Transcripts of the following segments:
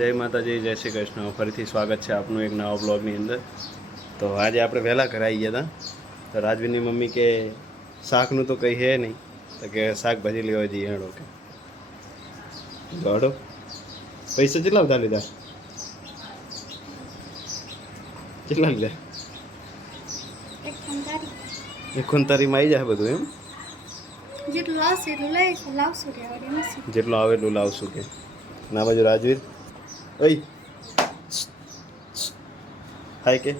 જય માતાજી, જય શ્રી કૃષ્ણ. ફરીથી સ્વાગત છે આપનું એક નવા બ્લોગની અંદર. તો આજે આપણે વહેલા ઘરે આવી ગયા હતા. તો રાજવીની મમ્મી કે શાકનું તો કંઈ હે નહીં, તો કે શાકભાજી લેવા જઈએ હેડો કે દોડો. પૈસા કેટલા બધા લીધા? કેટલા લીધા? એક ખુંતારીમાં આવી જાય બધું એમ? જેટલું આવે એટલું લાવશું કે ના બાજુ રાજવીર ઓય હાય કે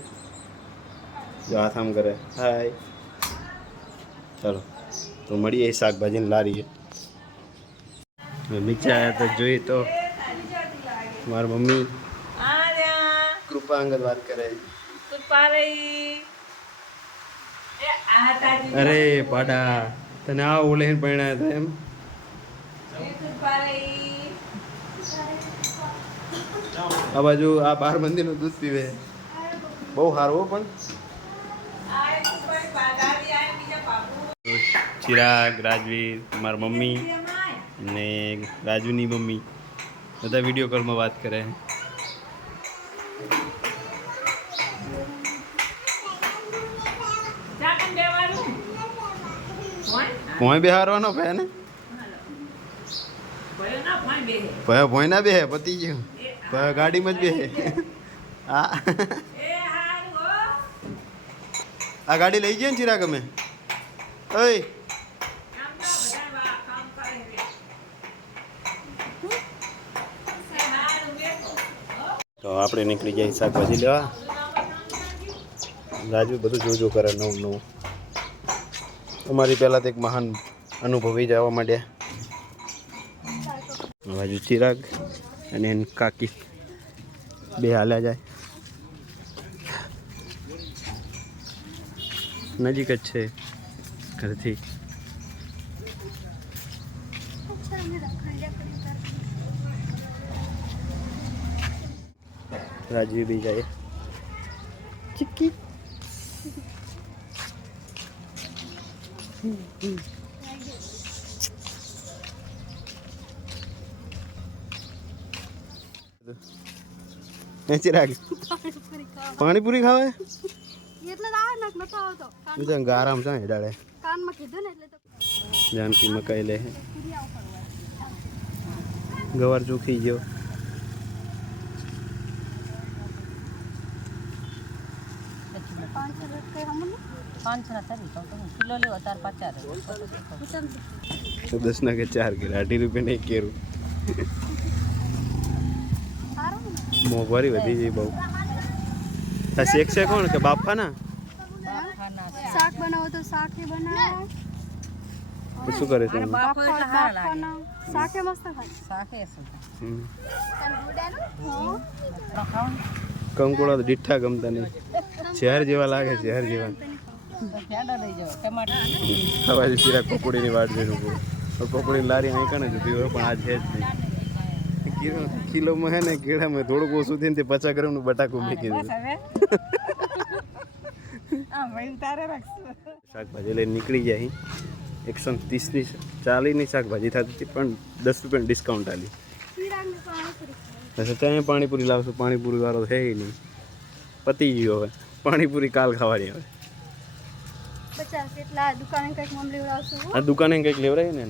જો હાથ આમ કરે હાય. ચાલો તો મળીએ શાકભાજીની લારીએ. નીચે આવ્યા તો જોઈએ તો મારી મમ્મી કૃપા અંગત વાત કરે. અરે પાડા તને આ ઓલે પરણાયા હતા એમ? આ બાજુ આ 12 મંદિરનું દૂધ પીવે, બહુ સારું પણ. ચિરાગ, રાજવીર, મારી મમ્મી ને રાજુની મમ્મી બધા વિડીયો કોલમાં વાત કરે. ભોય બેહારવાનો ભે ને ભોય ના બે પતી ગયું. ગાડીમાં જ બે આ ગાડી લઈ જઈએ ને ચિરાગ અમે. ઓય તો આપણે નીકળી જાય શાકભાજી લેવા. રાજુ બધું જોજો કરે નવું નવું. અમારી પહેલાં તો એક મહાન અનુભવી જવા માંડ્યા. બાજુ ચિરાગ અને એની કાકી બે હાલ્યા જાય. નજીક જ છે ઘરથી. રાજવી બી જાય. ચિક્કી ચિરાગ પાણીપુરી ખાવે ગારામ છે હેડાડે. જાનકી મકાઈ લે ગવાર ચોખી ગયો. તો 10 ના કે 4 કે 80 રૂપિયા ને 1 કેરું. મોંઘવારી વધી ગઈ બહુ. આ શેક છે કોણ કે બાફા ના શાક બનાવો તો શાક એ બનાવો. શું કરે છે? શાક એ મસ્ત ખાય. શાક એ કંકોડા તો ડીઠા ગમતા નહીં. ઝેર જેવા લાગે, ઝેર જેવા. હવે ચિરાગ પકોડીની વાટ જોઈને ઉભો. પકોડી લારી અહીં કણે જતી હોય પણ આ છે જ નહીં. કિલોમાં હે ને કેળામાં થોડુંક ઓછું થઈને તે 50 ગ્રામનું બટાકું મૂકી દીધું. શાકભાજી લઈને નીકળી જાય. 130 ની 40 ની શાકભાજી થતી હતી પણ 10 રૂપિયાનું ડિસ્કાઉન્ટ આલી. ત્યાં પાણીપુરી લાવશું. પાણીપુરી વાળો છે નહીં, પતી ગયો. હવે પાણીપુરી કાલ ખાવાની. હવે આ દુકાને કંઈક લેવડાવી ને.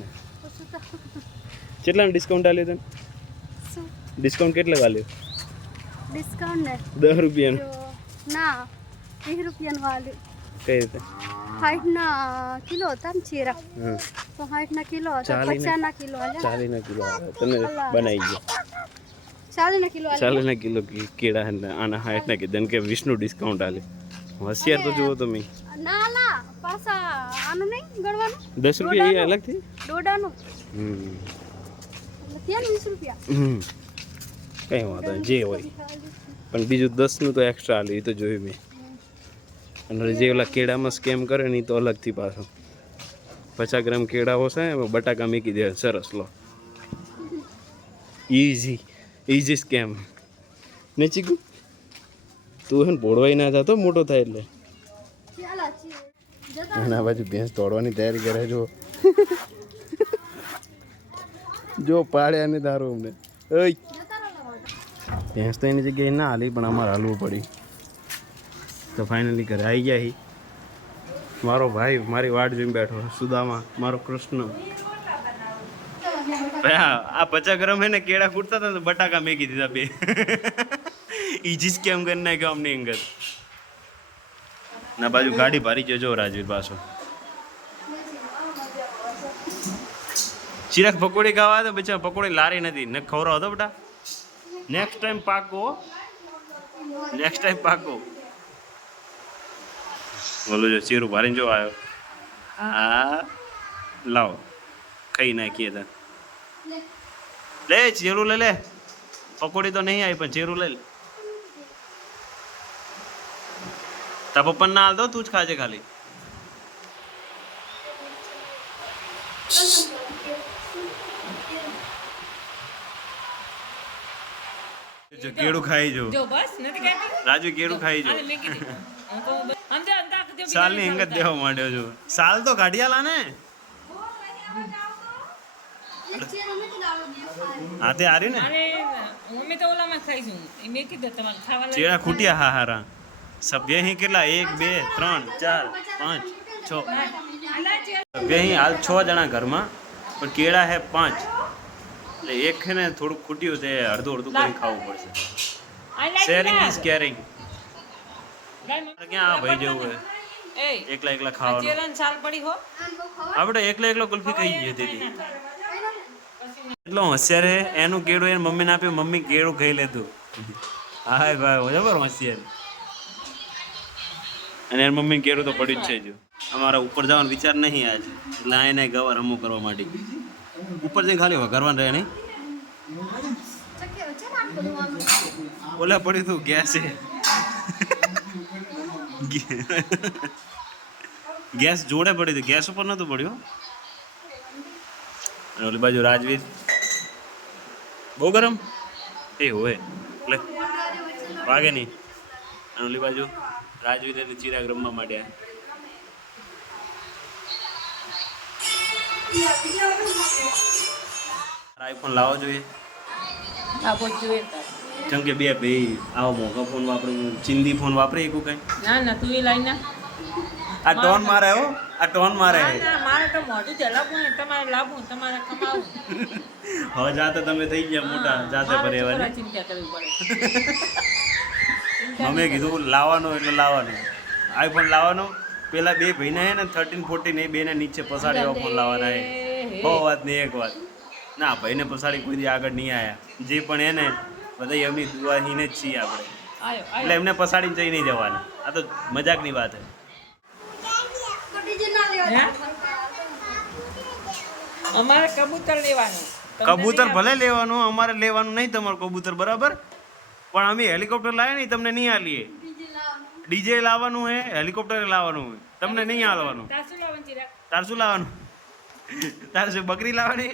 કેટલાનું ડિસ્કાઉન્ટ આલ્યું તને? ડિસ્કાઉન્ટ કેટલા આલ્યું? ડિસ્કાઉન્ટ ને 10 રૂપિયાનું ના 20 રૂપિયાનું આલ્યું. કઈ રીતે? 60 ના કિલો હતા ને ચેરા. તો 60 ના કિલો હતા, 50 ના કિલો આલ્યા. 40 ના કિલો તમે બનાવી ગયો. 40 ના કિલો આલ્યા. 40 ના કિલો કેળા આના 60 ના કીધું કે 20 નું ડિસ્કાઉન્ટ આલે. હોશિયાર તો જુઓ તમે. ના ના પાછા આનું નહીં ગણવાનું. 10 રૂપિયા એ અલગથી દોડાનું. ત્યાં 20 રૂપિયા. કઈ વાંધો જે હોય પણ બીજું 10 નું તો એક્સ્ટ્રા આલે. એ તો જોયું મેં. અને જે ઓલા કેળામાં સ્કેમ કરે ને તો અલગથી પાછો 50 ગ્રામ કેળા હશે બટાકા મૂકી દે. સરસ લો. ઇઝી સ્કેમ ને ચીકુ. તું હે ને ભોળવાઈ ના થતો મોટો થાય એટલે. એના બાજુ ભેંસ દોડવાની તૈયારી કરે. જો પાડ્યા ને દારૂ અમને. ઓય ભેંસ તો એની જગ્યાએ ના હાલી પણ અમારે હાલવું પડી. તો ફાઇનલી ઘરે આવી ગયા હી. મારો ભાઈ મારી વાટ જોઈને બેઠો, સુદામા મારો કૃષ્ણ. આ 50 ગ્રામ હે ને કેળા ફૂટતા હતા તો બટાકા મેકી દીધા 2. ઈજી સ્કેમ કરી નાખ્યો અમની અંગત. ના બાજુ ગાડી ભારી જજો રાજવીર પાછો. ચિરાગ પકોડી ખાવા તો બચ્ચા પકોડી લારી નથી ને ખવડાવો હતો બેટા. નેક્સ્ટ ટાઈમ પાકો, નેક્સ્ટ ટાઈમ પાકો. બોલો જો ચીરું ભારીને જો આવ્યો. હા લાવો ખાઈ નાખીએ તા. લે ચેરું લે લે. પકોડી તો નહીં આવી પણ ચેરું લઈ લે. તા પપ્પા ના હાલ દો, તું જ ખાજે ખાલી. જો કેળું ખાઈ જો. રાજુ કેળું ખાઈ જો. સાલ ની અંગત દેવા માંડ્યો છું. સાલ તો કાઢિયાલા ને. હા તે આરી ને. ચેડા ખૂટ્યા હા હારા. સભ્ય અહીં કેટલા 1 2 3 4 5 6 સભ્ય અહીં હાલ 6 જણા ઘરમાં પણ કેળા હે 5. એટલે એક છે ને થોડુંક ખૂટ્યું તે અડધું અડધું કરીને ખાવું પડશે. Sharing is caring. ક્યાં આ ભાઈ જેવું હે એકલા એકલા ખાવાનું. આપણે એકલા કુલ્ફી ખાઈ ગઈ હતી. એટલો હોશિયાર હે. એનું કેળું એને મમ્મીને આપ્યું, મમ્મી કેળું ખાઈ લેતું. હા ભાઈ જબર હોશિયાર. અને એની મમ્મી કેળું તો પડ્યું જ છે. જો અમારા ઉપર જવાનો વિચાર નહીં આજ, એટલે આ એને ગવાર હમો કરવા માટે ઉપર જઈને ખાલી વઘારવાનું રહે નહીં. ઓલા પડ્યું તું ગેસ છે. ગેસ જોડે પડી હતી, ગેસ ઉપર નતું પડ્યું. અને ઓલી બાજુ રાજવીર બહુ ગરમ એ હોય એટલે વાગે નહીં. અને ઓલી બાજુ રાજવીર અને ચિરાગ રમવા માંડ્યા. આઈફોન લાવવો જોઈએ. કેમ કે બે ભાઈ આવો મોંઘો ફોન વાપરે, ચિંદી ફોન વાપરે એવું કઈ. ના તું એ લઈને આ ટોન મારે હો, આ ટોન મારે. મારે તો મોઢું ચલાવવું ને તમારે લાવવું, તમારે કમાવું. હવે જાતે તમે થઈ ગયા મોટા, જાતે ભરેવાની ચિંતા કરવી પડે. અમે કીધું લાવવાનું એટલે લાવવાનું આઈફોન લાવવાનો. પેલા બે ભાઈને હે ને 13 14 એ બેને નીચે પસાડી એવો ફોન લાવવાના હે. હો વાત નહીં એક વાત ના, ભાઈને પસાડી કોઈ દી આગળ નહીં આવ્યા. જે પણ એને બધા એમની દુઆહીને જ છીએ આપણે, એટલે એમને પસાડીને જઈ નહીં જવાના. આ તો મજાકની વાત છે. અમારે કબૂતર લેવાનું. કબૂતર ભલે લેવાનું, અમારે લેવાનું નહીં તમારું કબૂતર, બરાબર. પણ અમે હેલિકોપ્ટર લાવીએ નહીં, તમને નહીં આલીએ. ડીજે લાવવાનું હે, હેલિકોપ્ટર લાવવાનું હોય, તમને નહીં આલવાનું. તાર શું લાવવાનું? તાર શું બકરી લાવવાની?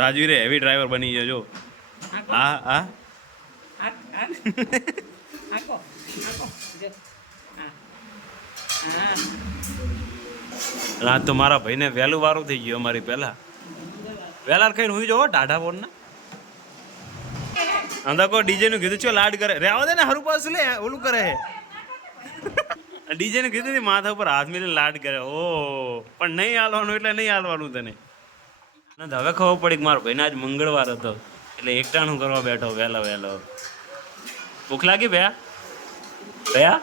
રાજવીરે હેવી ડ્રાઈવર બની ગયો જો. હા હા રાત તો મારા ભાઈને વહેલું વારું થઈ ગયું. અમારી પહેલા વહેલા ખાઈને હુઈ જાઓ ટાઢા ફોન ના. અંદા કો ડીજે નું કીધું છો લાડ કરે રેવા દે ને હરું પાછું લે ઓલું કરે. ડીજે ને કીધું માથા ઉપર હાથ મિલે લાડ કરે. ઓ પણ નહીં હાલવાનું એટલે નહીં હાલવાનું તને. હવે ખબર પડી કે મારો ભાઈને આજ મંગળવાર હતો એટલે એકટાણું કરવા બેઠો વહેલો વહેલો. ભૂખ લાગી ભયા? ભયા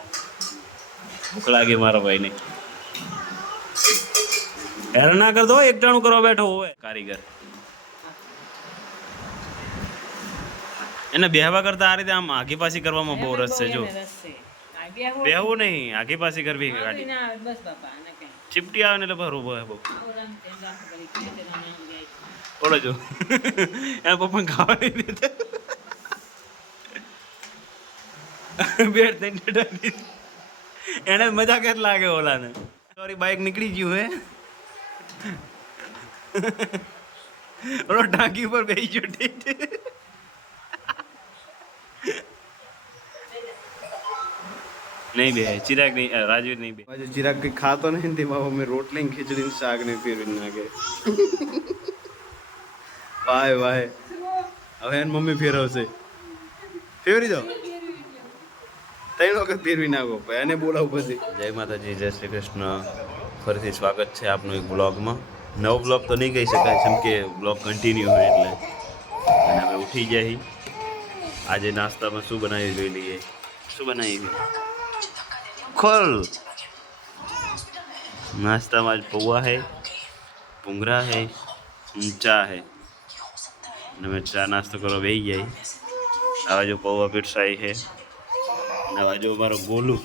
ભૂખ લાગી મારા ભાઈને. હેરાન ના કરતો, એકટાણું કરવા બેઠો હોય કારીગર. એને બેહવા કરતા આ રીતે આમ આગી પાછી કરવામાં બહુ રસ છે. જો બેહવું નહીં, આગી પાછી કરવી ગાડી. ચીપટી આવે ને એટલે ભરું બહુ ઓળો જો એના પપ્પા ખાવા નહીં દેતા. બેડ થઈને એને મજા કે લાગે ઓલાને. સોરી બાઈક નીકળી ગયું હે. ઓલો ટાંકી ઉપર બેસી ગયો. નહીં બે ચિરાગ નહીં રાજવીર નહીં બે આજે ચિરાગ કંઈ ખાતો નહીં ને તેમાં અમે રોટલી ને ખીચડી ને શાક ને ફેરવી નાખે વાય વાય હવે એની મમ્મી ફેરવશે ફેરવી દો 3 વખત ફેરવી નાખો ભાઈ એને બોલાવું પછી જય માતાજી જય શ્રી કૃષ્ણ ફરીથી સ્વાગત છે આપનું એક બ્લોગમાં નવો બ્લોગ તો નહીં કહી શકાય કેમ કે બ્લોગ કન્ટિન્યુ હોય એટલે અને અમે ઉઠી જાય આજે નાસ્તામાં શું બનાવી જોઈ લઈએ શું બનાવી ખોલ નાસ્તામાં આજ પૌવા है ભૂંગરા है ચા है અને મેં ચા નાસ્તો કરવા બેસી જાય આવા જો પૌવા પીરસાઈ છે અને આવા જો મારો ગોલું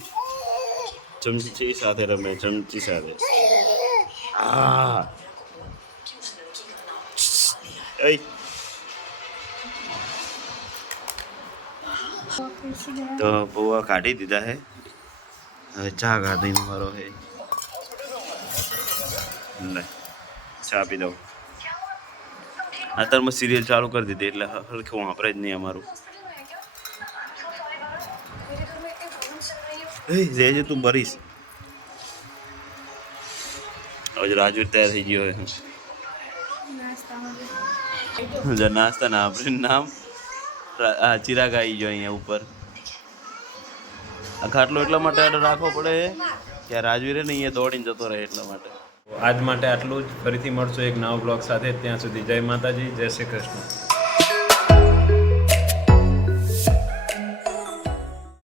ચમચી સાથે રમે ચમચી સાથે તો પૌવા કાઢી દીધા है હવે ચા કાઢીને મારો હે લે ચા પી દઉં અત્યારમાં સિરિયલ ચાલુ કરી દીધી એટલે હલખું વાપરે જ નહીં અમારું જે તું ભરીશ હવે રાજવીર તૈયાર થઈ ગયો હોય નાસ્તા ના આપણે નામ ચિરાગ આવી ગયો અહીંયા ઉપર આ ખાટલો એટલા માટે રાખવો પડે કે રાજવીરે ને અહીંયા દોડીને જતો રહે એટલા માટે આજ માટે આટલું જ ફરીથી મળશું એક નવા બ્લોગ સાથે ત્યાં સુધી જય માતાજી જય શ્રી કૃષ્ણ